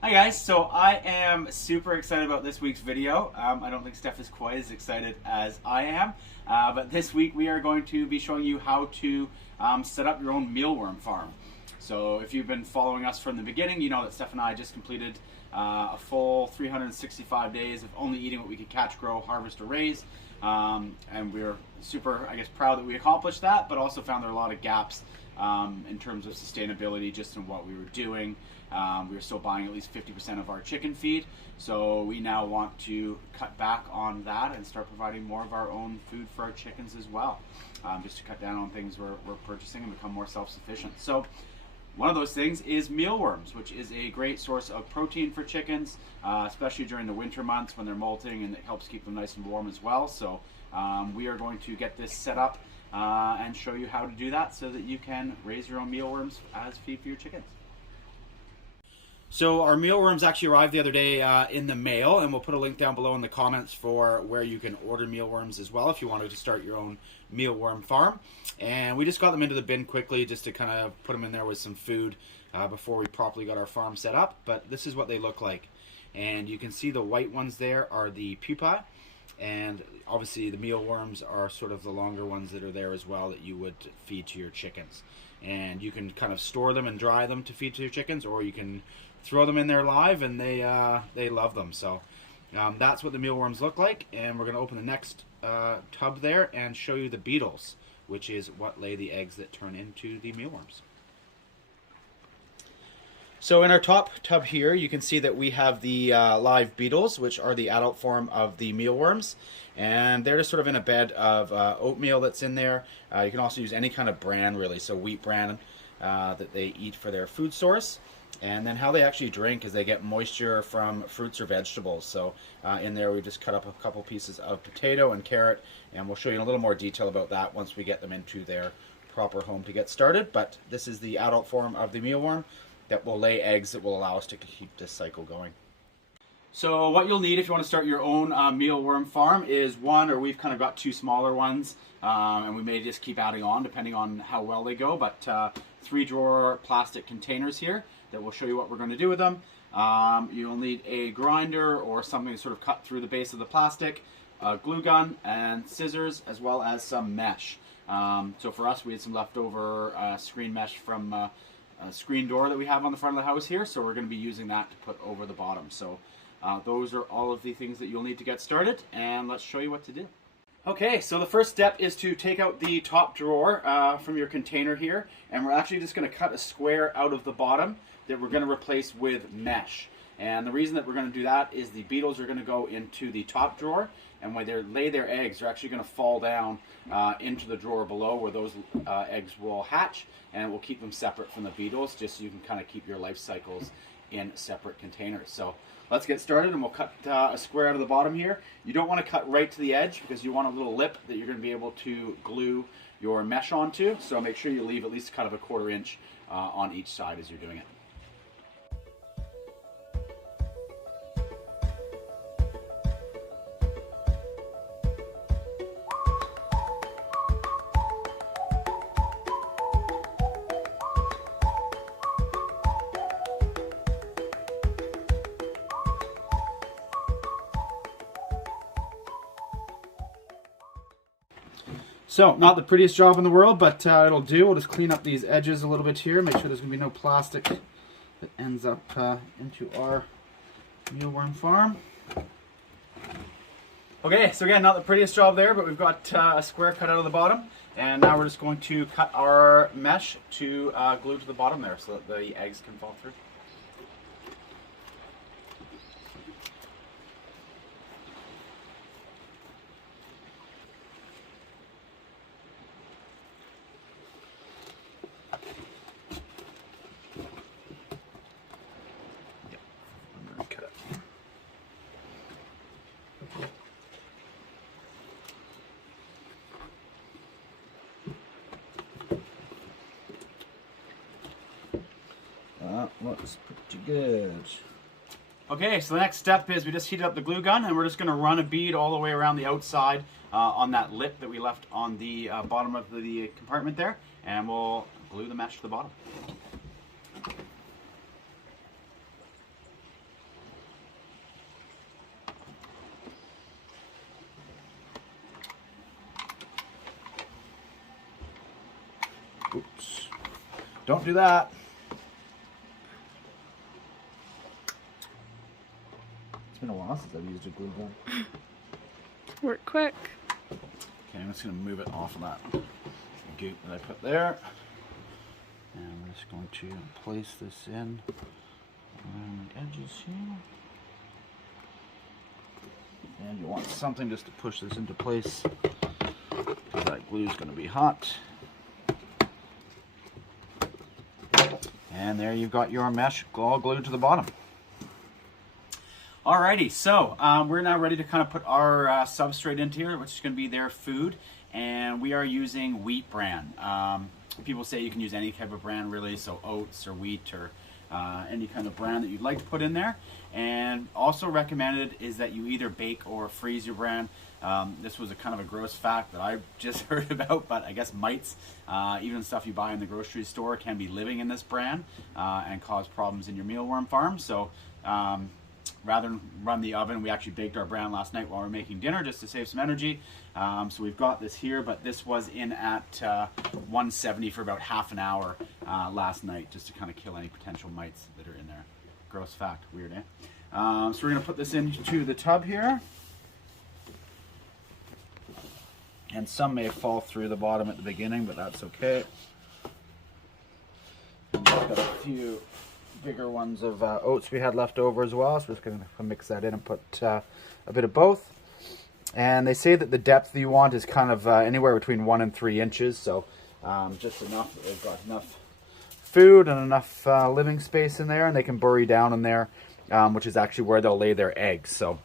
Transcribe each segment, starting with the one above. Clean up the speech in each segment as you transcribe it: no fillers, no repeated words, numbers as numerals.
Hi guys, so I am super excited about this week's video. I don't think Steph is quite as excited as I am, but this week we are going to be showing you how to set up your own mealworm farm. So if you've been following us from the beginning, you know that Steph and I just completed a full 365 days of only eating what we could catch, grow, harvest, or raise. And we're super, proud that we accomplished that, but also found there are a lot of gaps in terms of sustainability just in what we were doing. We were still buying at least 50% of our chicken feed, so we now want to cut back on that and start providing more of our own food for our chickens as well, just to cut down on things we're purchasing and become more self-sufficient. So one of those things is mealworms, which is a great source of protein for chickens, especially during the winter months when they're molting, and it helps keep them nice and warm as well. So we are going to get this set up and show you how to do that so that you can raise your own mealworms as feed for your chickens. So our mealworms actually arrived the other day in the mail, and we'll put a link down below in the comments for where you can order mealworms as well if you wanted to start your own mealworm farm. And we just got them into the bin quickly just to kind of put them in there with some food before we properly got our farm set up. But this is what they look like. And you can see the white ones there are the pupae. And obviously the mealworms are sort of the longer ones that are there as well that you would feed to your chickens. And you can kind of store them and dry them to feed to your chickens, or you can throw them in there live, and they love them. So that's what the mealworms look like, and we're going to open the next tub there and show you the beetles, which is what lay the eggs that turn into the mealworms. So in our top tub here, you can see that we have the live beetles, which are the adult form of the mealworms, and they're just sort of in a bed of oatmeal that's in there. You can also use any kind of bran, really, so wheat bran that they eat for their food source. And then how they actually drink is they get moisture from fruits or vegetables. So in there we just cut up a couple pieces of potato and carrot, and we'll show you in a little more detail about that once we get them into their proper home to get started. But this is the adult form of the mealworm that will lay eggs that will allow us to keep this cycle going. So what you'll need if you want to start your own mealworm farm is one, or we've kind of got two smaller ones, and we may just keep adding on depending on how well they go, but 3-drawer plastic containers here that will show you what we're going to do with them. You'll need a grinder or something to sort of cut through the base of the plastic, a glue gun, and scissors, as well as some mesh. So for us, we had some leftover screen mesh from a screen door that we have on the front of the house here, so we're going to be using that to put over the bottom. So those are all of the things that you'll need to get started, and let's show you what to do. Okay, so the first step is to take out the top drawer from your container here, and we're actually just going to cut a square out of the bottom that we're going to replace with mesh. And the reason that we're going to do that is the beetles are going to go into the top drawer, and when they lay their eggs, they're actually going to fall down into the drawer below where those eggs will hatch, and it will keep them separate from the beetles, just so you can kind of keep your life cycles in separate containers. So let's get started, and we'll cut a square out of the bottom here. You don't want to cut right to the edge because you want a little lip that you're going to be able to glue your mesh onto, so make sure you leave at least kind of a 1/4 inch on each side as you're doing it. So, not the prettiest job in the world, but it'll do. We'll just clean up these edges a little bit here, make sure there's going to be no plastic that ends up into our mealworm farm. Okay, so again, not the prettiest job there, but we've got a square cut out of the bottom, and now we're just going to cut our mesh to glue to the bottom there so that the eggs can fall through. That looks pretty good. Okay, so the next step is we just heated up the glue gun, and we're just going to run a bead all the way around the outside on that lip that we left on the bottom of the compartment there, and we'll glue the mesh to the bottom. Don't do that. It's been a while since I've used a glue gun. Work quick. Okay, I'm just going to move it off of that goop that I put there. And we're just going to place this in around the edges here. And you want something just to push this into place, because that glue is going to be hot. And there you've got your mesh all glued to the bottom. Alrighty, so we're now ready to kind of put our substrate into here, which is going to be their food, and we are using wheat bran. People say you can use any type of bran really, so oats or wheat or any kind of bran that you'd like to put in there. And also recommended is that you either bake or freeze your bran. This was a kind of a gross fact that I just heard about, but I guess mites, even stuff you buy in the grocery store, can be living in this bran and cause problems in your mealworm farm. So rather than run the oven, we actually baked our bran last night while we were making dinner just to save some energy. So we've got this here, but this was in at 170 for about half an hour last night, just to kind of kill any potential mites that are in there. Gross fact, weird, eh? So we're going to put this into the tub here. And some may fall through the bottom at the beginning, but that's okay. And we've got a few bigger ones of oats we had left over as well, so we're just going to mix that in and put a bit of both. And they say that the depth that you want is kind of anywhere between 1 and 3 inches, so just enough that they've got enough food and enough living space in there, and they can bury down in there, which is actually where they'll lay their eggs. So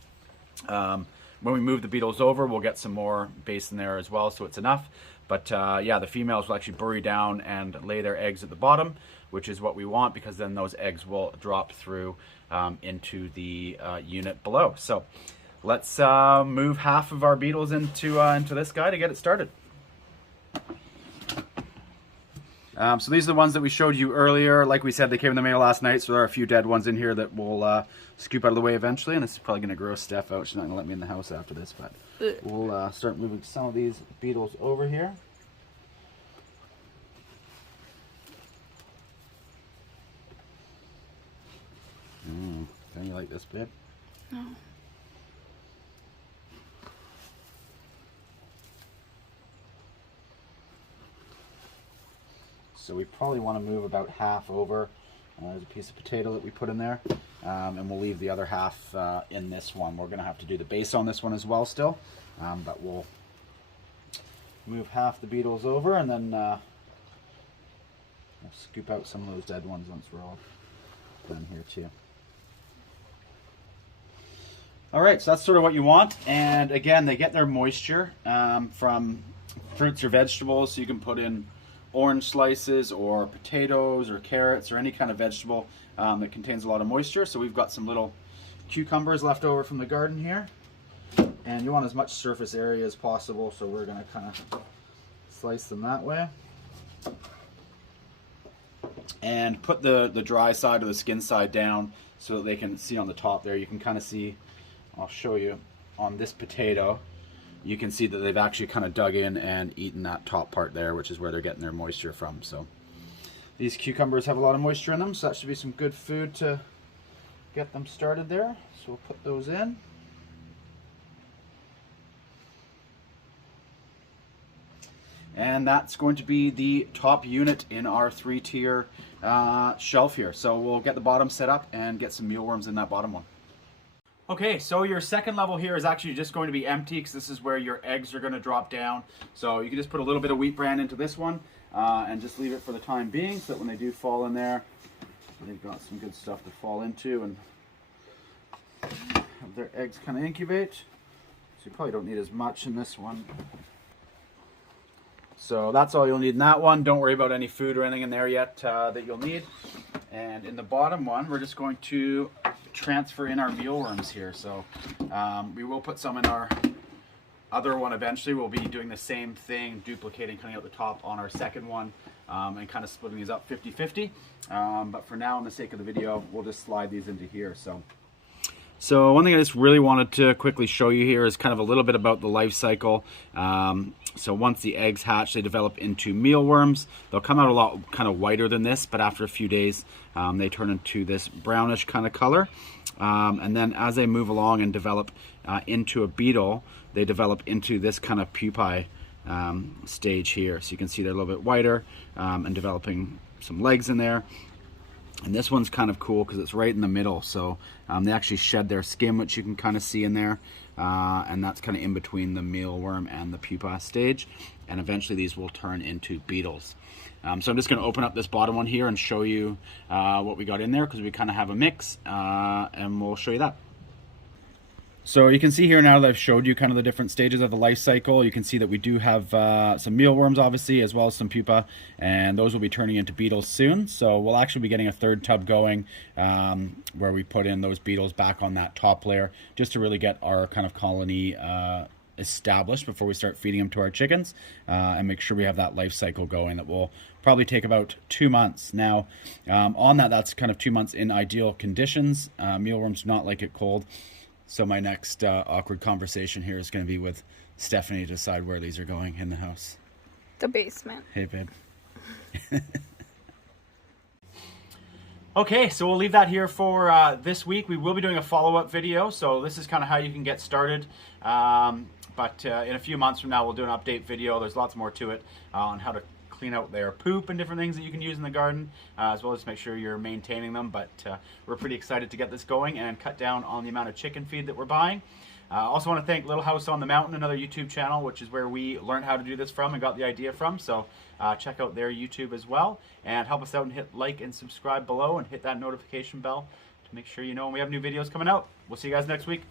when we move the beetles over, we'll get some more base in there as well, so it's enough. But yeah, the females will actually bury down and lay their eggs at the bottom, which is what we want, because then those eggs will drop through into the unit below. So let's move half of our beetles into this guy to get it started. So these are the ones that we showed you earlier. Like we said, they came in the mail last night, so there are a few dead ones in here that we'll scoop out of the way eventually, and this is probably going to gross Steph out. She's not going to let me in the house after this, but we'll start moving some of these beetles over here. Don't you like this bit? No. So we probably want to move about half over. There's a piece of potato that we put in there, and we'll leave the other half in this one. We're going to have to do the base on this one as well still, but we'll move half the beetles over, and then we'll scoop out some of those dead ones once we're all done here too. Alright, so that's sort of what you want, and again, they get their moisture from fruits or vegetables, so you can put in orange slices or potatoes or carrots or any kind of vegetable that contains a lot of moisture. So we've got some little cucumbers left over from the garden here, and you want as much surface area as possible, so we're going to kind of slice them that way. And put the dry side or the skin side down so that they can see on the top there. You can kind of see, I'll show you on this potato, you can see that they've actually kind of dug in and eaten that top part there, which is where they're getting their moisture from. So these cucumbers have a lot of moisture in them, so that should be some good food to get them started there. So we'll put those in. And that's going to be the top unit in our 3-tier shelf here. So we'll get the bottom set up and get some mealworms in that bottom one. Okay, so your second level here is actually just going to be empty, because this is where your eggs are going to drop down. So you can just put a little bit of wheat bran into this one and just leave it for the time being, so that when they do fall in there, they've got some good stuff to fall into and have their eggs kind of incubate. So you probably don't need as much in this one. So that's all you'll need in that one. Don't worry about any food or anything in there yet that you'll need. And in the bottom one, we're just going to transfer in our mealworms here. So we will put some in our other one eventually. We'll be doing the same thing, duplicating, cutting out the top on our second one, and kind of splitting these up 50-50. But for now, on the sake of the video, we'll just slide these into here. So So one thing I just really wanted to quickly show you here is kind of a little bit about the life cycle. So once the eggs hatch, they develop into mealworms. They'll come out a lot kind of whiter than this, but after a few days, they turn into this brownish kind of color. And then as they move along and develop into a beetle, they develop into this kind of pupae stage here. So you can see they're a little bit whiter and developing some legs in there. And this one's kind of cool because it's right in the middle. So they actually shed their skin, which you can kind of see in there. And that's kind of in between the mealworm and the pupa stage. And eventually these will turn into beetles. So I'm just going to open up this bottom one here and show you what we got in there, because we kind of have a mix, and we'll show you that. So you can see here now that I've showed you kind of the different stages of the life cycle. You can see that we do have some mealworms, obviously, as well as some pupa, and those will be turning into beetles soon. So we'll actually be getting a third tub going where we put in those beetles back on that top layer, just to really get our kind of colony established before we start feeding them to our chickens, and make sure we have that life cycle going. That will probably take about 2 months. Now on that's kind of 2 months in ideal conditions. Mealworms do not like it cold. So my next awkward conversation here is going to be with Stephanie to decide where these are going in the house. The basement. Hey, babe. Okay, so we'll leave that here for this week. We will be doing a follow-up video, so this is kind of how you can get started. But in a few months from now, we'll do an update video. There's lots more to it on how to clean out their poop and different things that you can use in the garden, as well as make sure you're maintaining them. But we're pretty excited to get this going and cut down on the amount of chicken feed that we're buying. Also want to thank Little House on the Mountain, another YouTube channel, which is where we learned how to do this from and got the idea from. So check out their YouTube as well, and help us out and hit like and subscribe below and hit that notification bell to make sure you know when we have new videos coming out. We'll see you guys next week.